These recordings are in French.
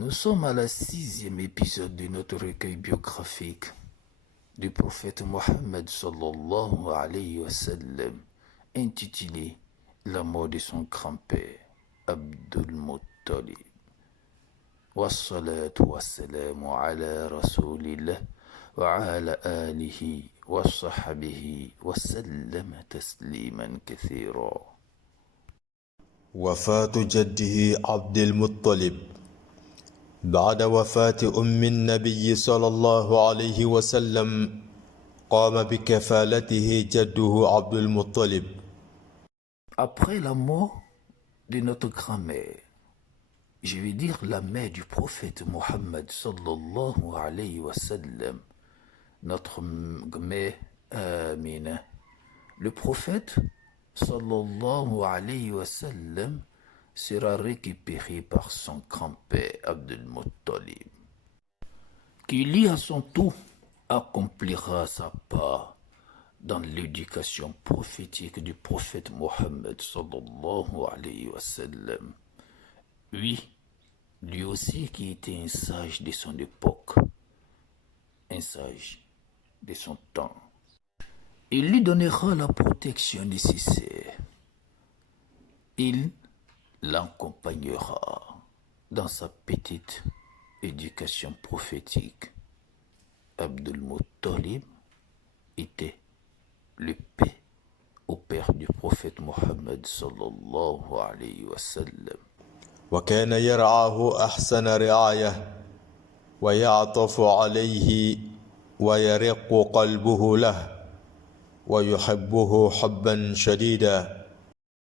Nous sommes à la 6e épisode de notre recueil biographique du prophète Mohammed sallallahu alayhi wa sallam, intitulé La mort de son grand-père, Abdul Muttalib. والصلاة والسلام على رسول الله وعلى آله وصحبه وسلم تسليما كثيرا. وفاة جده عبد المطلب. بعد وفاة أم النبي صلى الله عليه وسلم قام بكفالته جده عبد المطلب. Après la mort de notre grand-mère, je vais dire la mère du prophète Mohammed sallallahu alayhi wa sallam, notre mère Amina. Le prophète sallallahu alayhi wa sallam sera récupéré par son grand-père Abdul Muttalib, qui lui à son tour accomplira sa part dans l'éducation prophétique du prophète Mohammed sallallahu alayhi wa sallam. Oui, lui aussi qui était un sage de son époque, un sage de son temps. Il lui donnera la protection nécessaire. Il l'accompagnera dans sa petite éducation prophétique. Abdul Muttalib était le père au père du prophète Mohammed sallallahu alayhi wa sallam. وكان يرعاه أحسن رعاية ويعطف عليه ويرق قلبه له ويحبه حبا شديدا.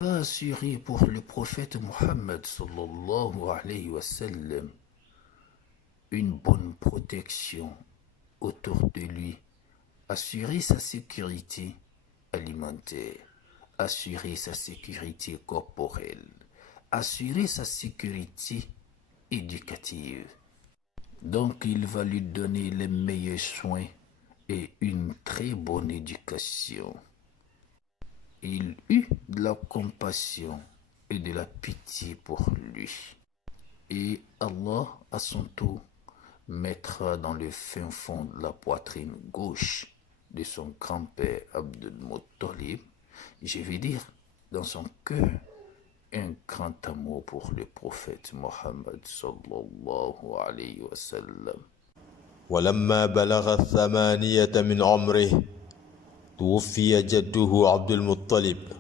Assurer pour le prophète Mohammed sallallahu alayhi wa sallam une bonne protection autour de lui, assurer sa sécurité alimentaire, assurer sa sécurité corporelle, assurer sa sécurité éducative. Donc il va lui donner les meilleurs soins et une très bonne éducation. Il eut de la compassion et de la pitié pour lui. Et Allah, à son tour, mettra dans le fin fond de la poitrine gauche de son grand-père Abdul Muttalib, je vais dire dans son cœur, un grand amour pour le prophète Mohammed sallallahu alayhi wa sallam. ولما بلغ 8 من عمره توفي جده عبد المطلب.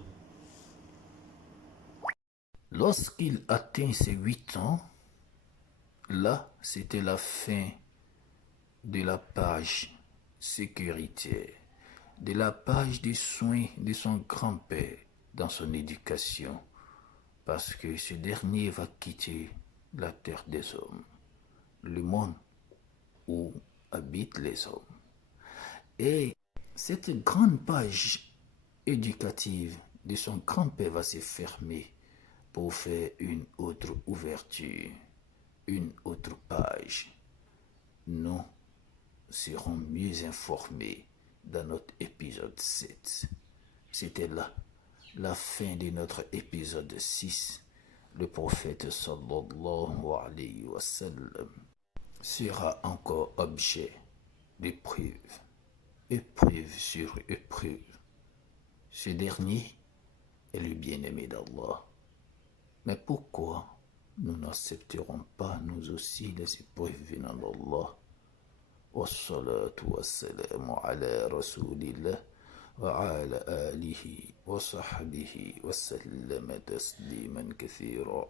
Lorsqu'il atteint ses 8 ans, là, c'était la fin de la page sécuritaire, de la page des soins de son grand-père dans son éducation, parce que ce dernier va quitter la terre des hommes, le monde où habitent les hommes. Et cette grande page éducative de son grand-père va se fermer pour faire une autre ouverture, une autre page. Nous serons mieux informés dans notre épisode 7. C'était là la fin de notre épisode 6. Le prophète sallallahu alayhi wa sallam sera encore objet d'épreuve, épreuve sur épreuve. Ce dernier est le bien-aimé d'Allah. Mais pourquoi nous n'accepterons pas nous aussi les épreuves venant d'Allah? Wassalatu wassalamu ala rasulillah wa ala alihi wa sahbihi wa sallam tasliman kathira.